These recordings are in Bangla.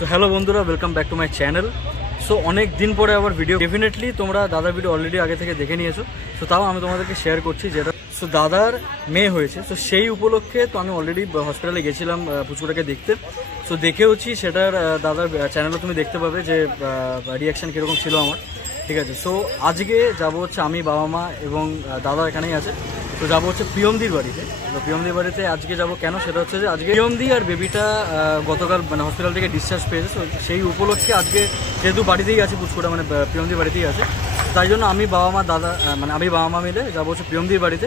সো হ্যালো বন্ধুরা, welcome back to my channel. So অনেক দিন পরে আবার ভিডিও, ডেফিনেটলি তোমরা দাদার ভিডিও অলরেডি আগে থেকে দেখে নিয়েছো। সো তাও আমি তোমাদেরকে শেয়ার করছি, যেটা সো দাদার মেয়ে হয়েছে। সো সেই উপলক্ষে তো আমি অলরেডি হসপিটালে গেছিলাম পুচকুটাকে দেখতে। সো দেখেওছি, সেটার দাদার চ্যানেলে তুমি দেখতে পাবে যে রিয়াকশান কীরকম ছিল আমার। ঠিক আছে, সো আজকে যাবো হচ্ছে আমি, বাবা মা এবং দাদা এখানেই আছে। তো যাবো হচ্ছে প্রিয়মদির বাড়িতে। তো প্রিয়মদির বাড়িতে আজকে যাবো কেন, সেটা হচ্ছে যে আজকে প্রিয়মদি আর বেবিটা গতকাল মানে হসপিটাল থেকে ডিসচার্জ পেয়েছে। তো সেই উপলক্ষে আজকে যেহেতু বাড়িতেই আছে পুচকুটা, মানে প্রিয়মদির বাড়িতেই আছে, তাই জন্য আমি বাবা মা দাদা মানে আমি বাবা মা মিলে যাবো হচ্ছে প্রিয়মদির বাড়িতে।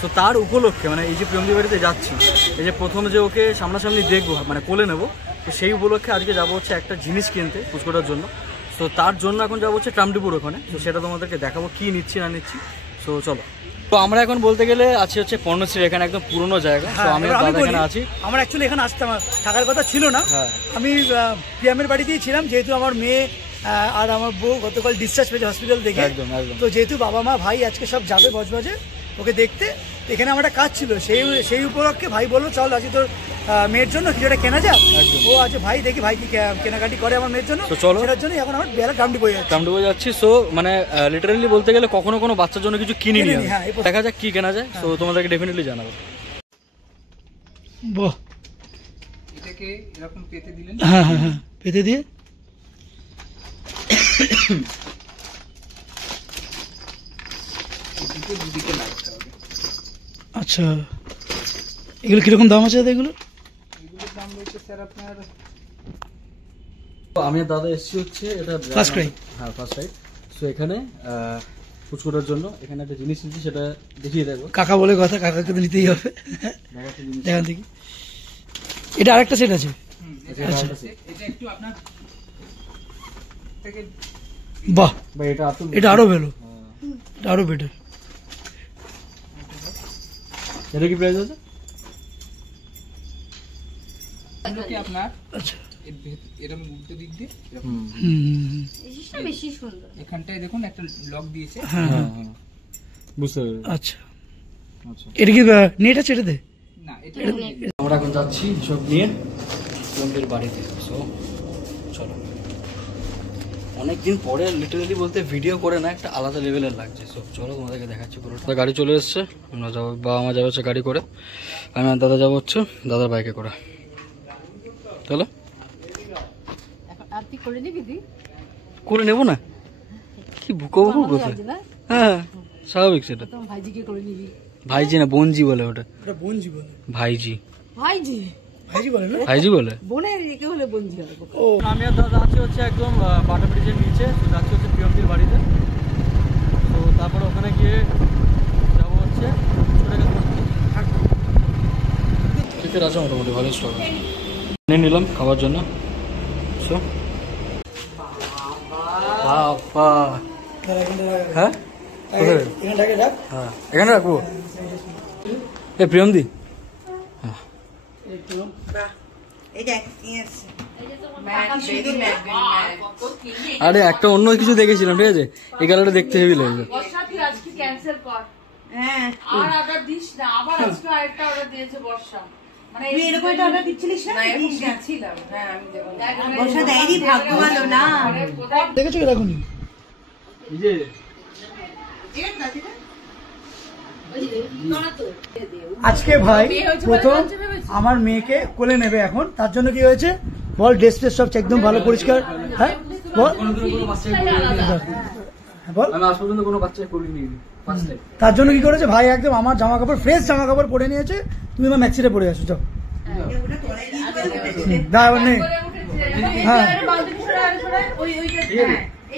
তো তার উপলক্ষে মানে এই যে প্রিয়মদির বাড়িতে যাচ্ছি, এই যে প্রথম যে ওকে সামনাসামনি দেখবো, মানে কোলে নেবো, তো সেই উপলক্ষে আজকে যাবো হচ্ছে একটা জিনিস কিনতে পুচকুটার জন্য। তো তার জন্য এখন যাবো হচ্ছে ট্রামডিপুর ওখানে। তো সেটা তোমাদেরকে দেখাবো কি নিচ্ছি না নিচ্ছি। সো চলো। তো আমরা এখন বলতে গেলে আছি হচ্ছে পর্ণশ্রী, এখানে একদম পুরনো জায়গা। তো আমি এখানে আছি। আমার অ্যাকচুয়ালি এখানে আসতে আমার থাকার কথা ছিল না। আমি প্রিয়ামের বাড়িতেই ছিলাম, যেহেতু আমার মেয়ে আর আমার বউ গতকাল ডিসচার্জ পেয়েছে হসপিটাল থেকে। তো যেহেতু বাবা মা ভাই আজকে সব যাবে বজবজে ওকে দেখতে, এখানে আমার একটা কাজ ছিল, সেই উপলক্ষে ভাই বললো চল আজকে তোর মেয়ের জন্য কিছু একটা কেনা যাক। ও আছে ভাই, দেখি ভাই কি কেনাকাটি করে আমার মেয়ের জন্য। তো চলো, সেটার জন্য এখন আমার বেলা ট্রামডিপো যাচ্ছি। সো মানে লিটারালি বলতে গেলে কখনো কোনো বাচ্চার জন্য কিছু কিনি নি, দেখা যাক কি কেনা যায়। তো তোমাদেরকে ডেফিনেটলি জানাবো। বাহ, এটাকে এরকম পেতে দিলেন। হ্যাঁ হ্যাঁ হ্যাঁ, পেতে দিয়ে আচ্ছা, এগুলো কিরকম দাম আছে? এগুলোর দাম রয়েছে স্যার আপনার, আমি দাদা এসছি হচ্ছে এটা ফার্স্ট ক্রাই। হ্যাঁ ফার্স্ট ক্রাই। সো এখানে পুচকুটার জন্য এখানে একটা জিনিস নিচ্ছি, সেটা দেখিয়ে দেবো। কাকা বলে কথা, কাকাকে তো নিতেই হবে। দেখান দেখি, এটা আরেকটা সেট আছে। বাহ, এটা আরো ভালো, এটা আরো বেটার। এটা কি প্রাইস আছে? আপনার আচ্ছা, এরকম উল্টো দিক দিয়ে জিনিসটা বেশি সুন্দর। এখানটায় দেখুন একটা লক দিয়েছে। হ্যাঁ হ্যাঁ, বুঝতে পেরেছি। আচ্ছা আচ্ছা, এটা কি নেট আছে এটাতে? না, এটা আমরা এখন যাচ্ছি সব নিয়ে প্রিয়মদির বাড়িতে। সো চলো, অনেকদিন পরে লিটারালি বলতে ভিডিও করে না, একটা আলাদা লেভেলের লাগছে। সো চলো তোমাদেরকে দেখাচ্ছি পুরোটা। গাড়ি চলে এসছে, আমরা যাবো, বাবা মা যাবে হচ্ছে গাড়ি করে, আমি আর দাদা যাবো হচ্ছে দাদার বাইকে করে। চলো, করে নেবো না কি বুকো কোথায়? হ্যাঁ স্বাভাবিক, সেটা ভাইজি না বোনজি বলে, ওটা বোনজি বলে, ভাইজি ভাইজি ভাইজি বলে, ভাইজি বলে, বোনের কি হলে বোনজি হবে। ও আমি আর দাদা আছি হচ্ছে একদম বাটা ব্রিজের নিচে, যাচ্ছি হচ্ছে প্রিয়মদির বাড়িতে। তো তারপরে ওখানে গিয়ে যাবো হচ্ছে চিকেন আছে মোটামুটি ভালো স্টক নিয়ে নিলাম খাওয়ার জন্য। সো হ্যাঁ এখানে রাখবো। এ প্রিয়মদি, আরে একটা অন্য কিছু দেখেছিলাম, ঠিক আছে, এই কালারটা দেখতে হেভি লাগবে। দেখেছো এরকম আজকে ভাই প্রথম আমার মেয়েকে কোলে নেবে এখন, তার জন্য কি হয়েছে বল, ড্রেস ফ্রেস সব একদম ভালো পরিষ্কার। হ্যাঁ বল, বল আমি আজ পর্যন্ত কোনো বাচ্চা করিনি, তার জন্য কি করেছে ভাই, একদম আমার জামা কাপড় ফ্রেশ জামা কাপড় পরে নিয়েছে। তুমি আমার ম্যাক্সিতে পরে আসো, যাও। হ্যাঁ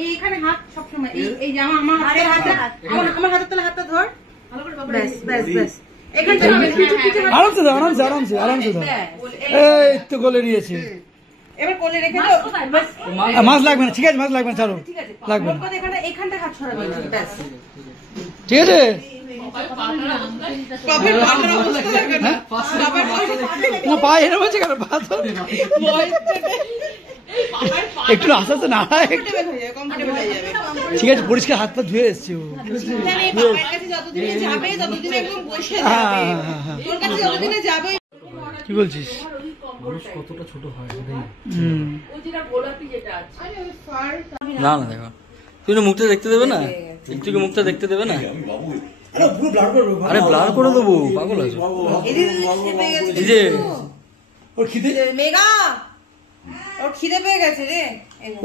এইখানে হাত সবসময় এই জামা আমার হাতের তলে হাতটা ধর, আরামসে দাও, আরামসে আরামসে আরামসে দাও। এই তো কোলে নিয়েছে, এবার কোলে রেখে দাও। মাছ লাগবে না, ঠিক আছে, মাছ লাগবে না, ছাড়ো, লাগবে না, এখানটা হাত ছড়াবে, ঠিক আছে। পায়ে এরকম হচ্ছে কেন? একটু আস্তে আস্তে না, ঠিক আছে, পরিষ্কার হাত পা ধুয়ে এসছি। কি বলছিস? মানুষ কতটা ছোট হয় না না দেখো তুই মুখটা দেখতে দেবে না একটু মুখটা দেখতে দেবে না আরে ব্লার করে দেবো পাগল আছে এই যে ওর খিদে মেগা ওর খিদে পেয়ে গেছে রে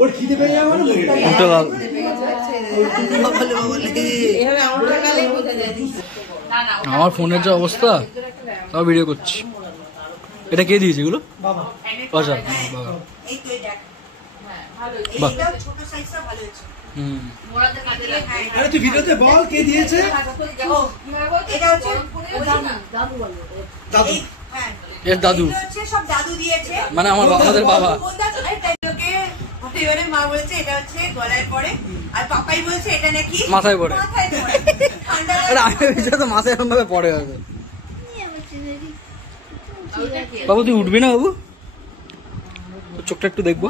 ওর খিদে পেয়ে যাবে না মুখটা লাল আমার ফোনের যে অবস্থা তাও ভিডিও করছি এটা কে দিয়েছে এগুলো বাবা আচ্ছা বাবা এই তো দেখ ভালো বাহ। এই ছোট সাইজটা ভালো হয়েছে আরে তুই ভিডিওতে বল কে দিয়েছে এটা হচ্ছে দাদু হ্যাঁ এর দাদু এগুলো হচ্ছে সব দাদু দিয়েছে মানে আমাদের বাবা এবারে মা বলেছে এটা হচ্ছে গলায় পড়ে আর পাপাই বলেছে এটা নাকি মাথায় পড়ে। মাথায় পড়ে ঠান্ডা আরে আমি ভেবেছি তো মাথায় এরকম ভাবে পড়ে হবে বাবু তুই উঠবি না বাবু তোর চোখটা একটু দেখবো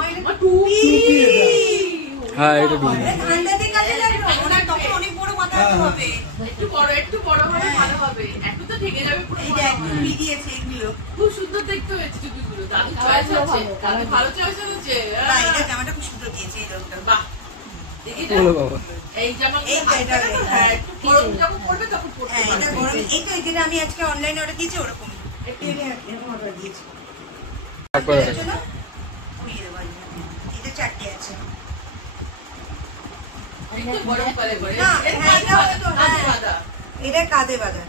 হ্যাঁ এটা ডুবি ঠান্ডাতে কাজে লাগবে ওনার তখন অনেক বড় মাথা হবে একটু বড় হলে ভালো হবে একটু তো ঢেকে যাবে পুরো এই দেখ টুপি দিয়েছে এগুলো খুব সুন্দর দেখতে হয়েছে টুপিগুলো দাদু চয়েস আছে দাদু ভালো চয়েস হচ্ছে না এটা জামাটা খুব সুন্দর দিয়েছে এই রংটা বাহ দেখি না বলো বাবা এই জামা এই হালকা না তো, হ্যাঁ একটু গরম যখন পড়বে তখন পড়তে হ্যাঁ এটা পারবে গরম এই তো যেটা আমি আজকে অনলাইনে অর্ডার দিয়েছি ওরকম একটু এরকম অর্ডার দিয়েছি একবার এর জন্য করিয়ে দেবো আজকে। এটা চারটে আছে একটু গরম করে করে না, এর হ্যাঁ, কাঁধে এটা তো, বাঁধা, হ্যাঁ। বাঁধা। এটা কাঁধে বাঁধা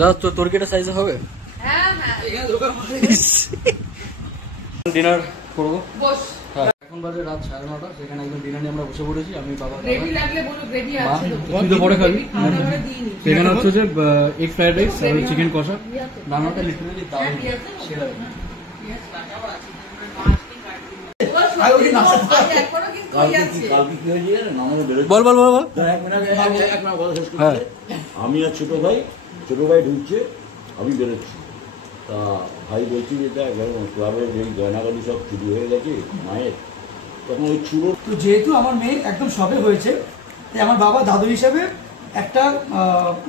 দাদা তোর কি এটা সাইজে হবে হ্যাঁ হ্যাঁ ডিনার করবো বস হ্যাঁ এখন বাজে রাত 9:30 সেখানে একদম ডিনার নিয়ে আমরা বসে পড়েছি আমি বাবা গ্রেভি লাগলে বলো গ্রেভি মা আছে তুই তো পরে খাবি আমরা করে দিইনি এখানে হচ্ছে যে এগ ফ্রাইড রাইস আর চিকেন কষা রান্নাটা লিটারালি দারুণ সেরা বল বল বল বল হ্যাঁ আমি আর ছোট ভাই ঢুকছে আমি বেরোচ্ছি তা ভাই বলছি যে দেখ ক্লাবের যে গয়নাগাড়ি সব চুরি হয়ে গেছে মায়ের তখন ওই চুরো তো যেহেতু আমার মেয়ে একদম সবে হয়েছে তাই আমার বাবা দাদু হিসেবে একটা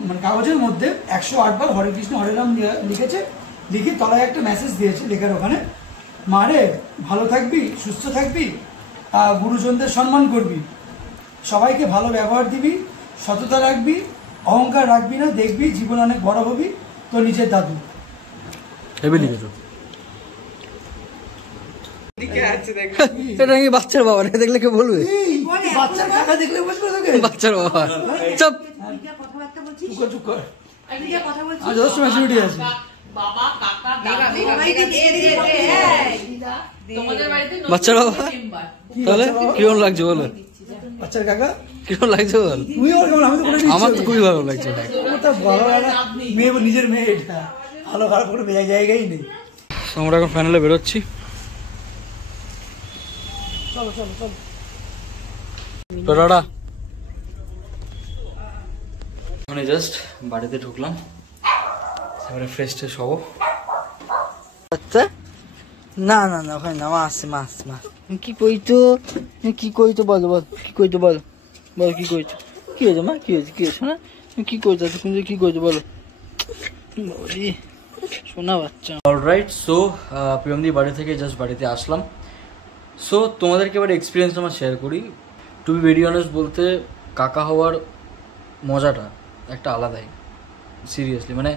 মানে কাগজের মধ্যে 108 বার হরে কৃষ্ণ হরে রাম লিখেছে লিখে তলায় একটা মেসেজ দিয়েছে লেখার ওখানে মারে ভালো থাকবি সুস্থ থাকবি গুরুজনদের সম্মান করবি সবাইকে ভালো ব্যবহার দিবি সততা রাখবি অহংকার রাখবি না দেখবি জীবন অনেক বড় হবি তো নিজের দাদু হেভি লিখেছো এটা নাকি বাচ্চার বাবা রে দেখলে কে বলবে বাচ্চার কাকা দেখলে বুঝবে তোকে বাচ্চার বাবা চুপ এদিকে কথাবার্তা বলছিস চুপ কর এদিকে কথা বলছিস আর যথেষ্ট ম্যাচুরিটি আছে বাবা কাকা মেগা, দাদু মেগা, মেগা, দে, দে, দে, দে। তোমাদের বাড়িতে নতুন বাচ্চার বাবা? মেম্বার তাহলে কিরকম লাগছে বলো বাচ্চার কাকা কিরকম লাগছে বল তুই ওর কেমন আমি তো করে আমার তো খুবই ভালো লাগছে ভালো না মেয়ে নিজের মেয়ে এটা ভালো খারাপ করে জায়গায় নেই আমরা এখন ফাইনালে বেরোচ্ছি চলো চলো চলো তো টাটা মানে জাস্ট বাড়িতে ঢুকলাম এবারে ফ্রেশ ট্রেশ হবো আচ্ছা না না না ওখানে না মাছ মাছ মাছ কি কইতো কি কইতো বল বল কি কইতো বল বল কি কইতো কি হয়েছে মা কি হয়েছে কি হয়েছে না তুমি কি কইতো তুমি কি কইতো বলো বলি শোনা বাচ্চা অলরাইট সো প্রিয়মদি বাড়ি থেকে জাস্ট বাড়িতে আসলাম সো তোমাদেরকে এবার এক্সপিরিয়েন্স আমার শেয়ার করি টু বি ভেরি অনেস্ট বলতে কাকা হওয়ার মজাটা একটা আলাদাই সিরিয়াসলি মানে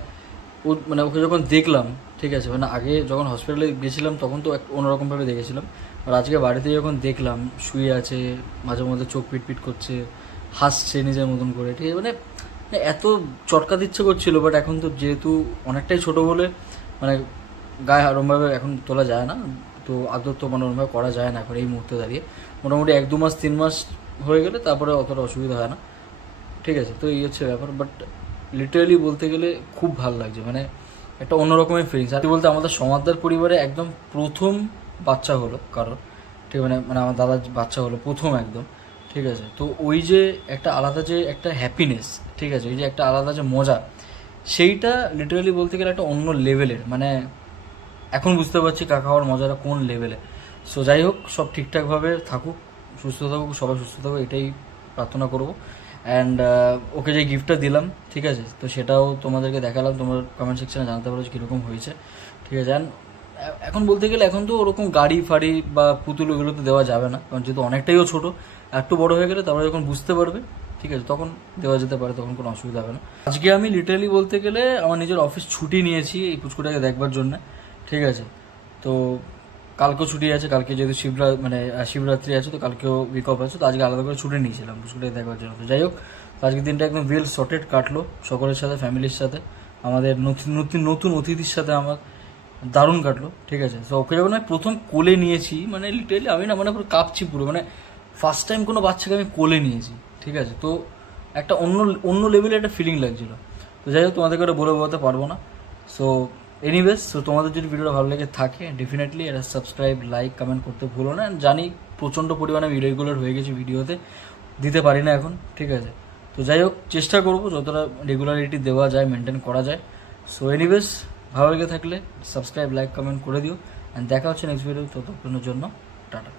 ও মানে ওকে যখন দেখলাম ঠিক আছে মানে আগে যখন হসপিটালে গেছিলাম তখন তো অন্যরকমভাবে দেখেছিলাম আর আজকে বাড়িতে যখন দেখলাম শুয়ে আছে মাঝে মধ্যে চোখ পিটপিট করছে হাসছে নিজের মতন করে ঠিক আছে মানে এত চটকা দিচ্ছে করছিল বাট এখন তো যেহেতু অনেকটাই ছোট বলে মানে গায়ে আরমভাবে এখন তোলা যায় না তো আদর তো মানে ওরমভাবে করা যায় না এখন এই মুহূর্তে দাঁড়িয়ে মোটামুটি 1-2 মাস 3 মাস হয়ে গেলে তারপরে অতটা অসুবিধা হয় না ঠিক আছে তো এই হচ্ছে ব্যাপার বাট লিটারালি বলতে গেলে খুব ভালো লাগছে মানে একটা অন্যরকমের ফিলিংস আর বলতে আমাদের সমাজদার পরিবারে একদম প্রথম বাচ্চা হলো কারণ ঠিক মানে আমার দাদার বাচ্চা হলো প্রথম একদম ঠিক আছে তো ওই যে একটা আলাদা যে একটা হ্যাপিনেস ঠিক আছে ওই যে একটা আলাদা যে মজা সেইটা লিটারালি বলতে গেলে একটা অন্য লেভেলের মানে এখন বুঝতে পারছি কাকা হওয়ার মজাটা কোন লেভেলে সো যাই হোক সব ঠিকঠাকভাবে থাকুক সুস্থ থাকুক সবাই সুস্থ থাকুক এটাই প্রার্থনা করবো অ্যান্ড ওকে যে গিফটটা দিলাম ঠিক আছে তো সেটাও তোমাদেরকে দেখালাম তোমার কমেন্ট সেকশনে জানাতে পারো যে কীরকম হয়েছে ঠিক আছে। এখন বলতে গেলে এখন তো ওরকম গাড়ি ফাড়ি বা পুতুল ওগুলো তো দেওয়া যাবে না, কারণ যেহেতু অনেকটাইও ছোটো, একটু বড় হয়ে গেলে তারপরে যখন বুঝতে পারবে ঠিক আছে তখন দেওয়া যেতে পারে, তখন কোনো অসুবিধা হবে না। আজকে আমি লিটারালি বলতে গেলে আমার নিজের অফিস ছুটি নিয়েছি এই পুচকুটাকে দেখবার জন্য, ঠিক আছে। তো কালকেও ছুটি আছে, কালকে যেহেতু শিবরাত্রি আছে তো কালকেও উইক অফ আছে, তো আজকে আলাদা করে ছুটি নিয়েছিলাম পুচকুটাকে দেখবার জন্য। তো যাই হোক, আজকের দিনটা একদম ওয়েল সর্টেড কাটলো সকলের সাথে, ফ্যামিলির সাথে, আমাদের নতুন অতিথির সাথে আমার দারুণ কাটলো, ঠিক আছে। তো ওকে যখন আমি প্রথম কোলে নিয়েছি মানে লিটারালি আমি না পুরো কাঁপছি পুরো, ফার্স্ট টাইম কোনো বাচ্চাকে আমি কোলে নিয়েছি, ঠিক আছে। তো একটা অন্য লেভেলে একটা ফিলিং লাগছিল। তো যাই হোক, তোমাদেরকে ওটা বলে বোঝাতে পারবো না। সো এনিওয়েজ, সো তোমাদের যদি ভিডিওটা ভালো লেগে থাকে ডেফিনেটলি এটা সাবস্ক্রাইব, লাইক, কমেন্ট করতে ভুলো না। জানি প্রচণ্ড পরিমাণে ইরেগুলার হয়ে গেছে, ভিডিওতে দিতে পারি না এখন, ঠিক আছে। তো যাই হোক, চেষ্টা করবো যতটা রেগুলারিটি দেওয়া যায়, মেনটেন করা যায়। সো এনিওয়েজ, ভালো লেগে থাকলে সাবস্ক্রাইব, লাইক, কমেন্ট করে দিও। অ্যান্ড দেখা হচ্ছে নেক্সট ভিডিও, ততক্ষণের জন্য টাটা।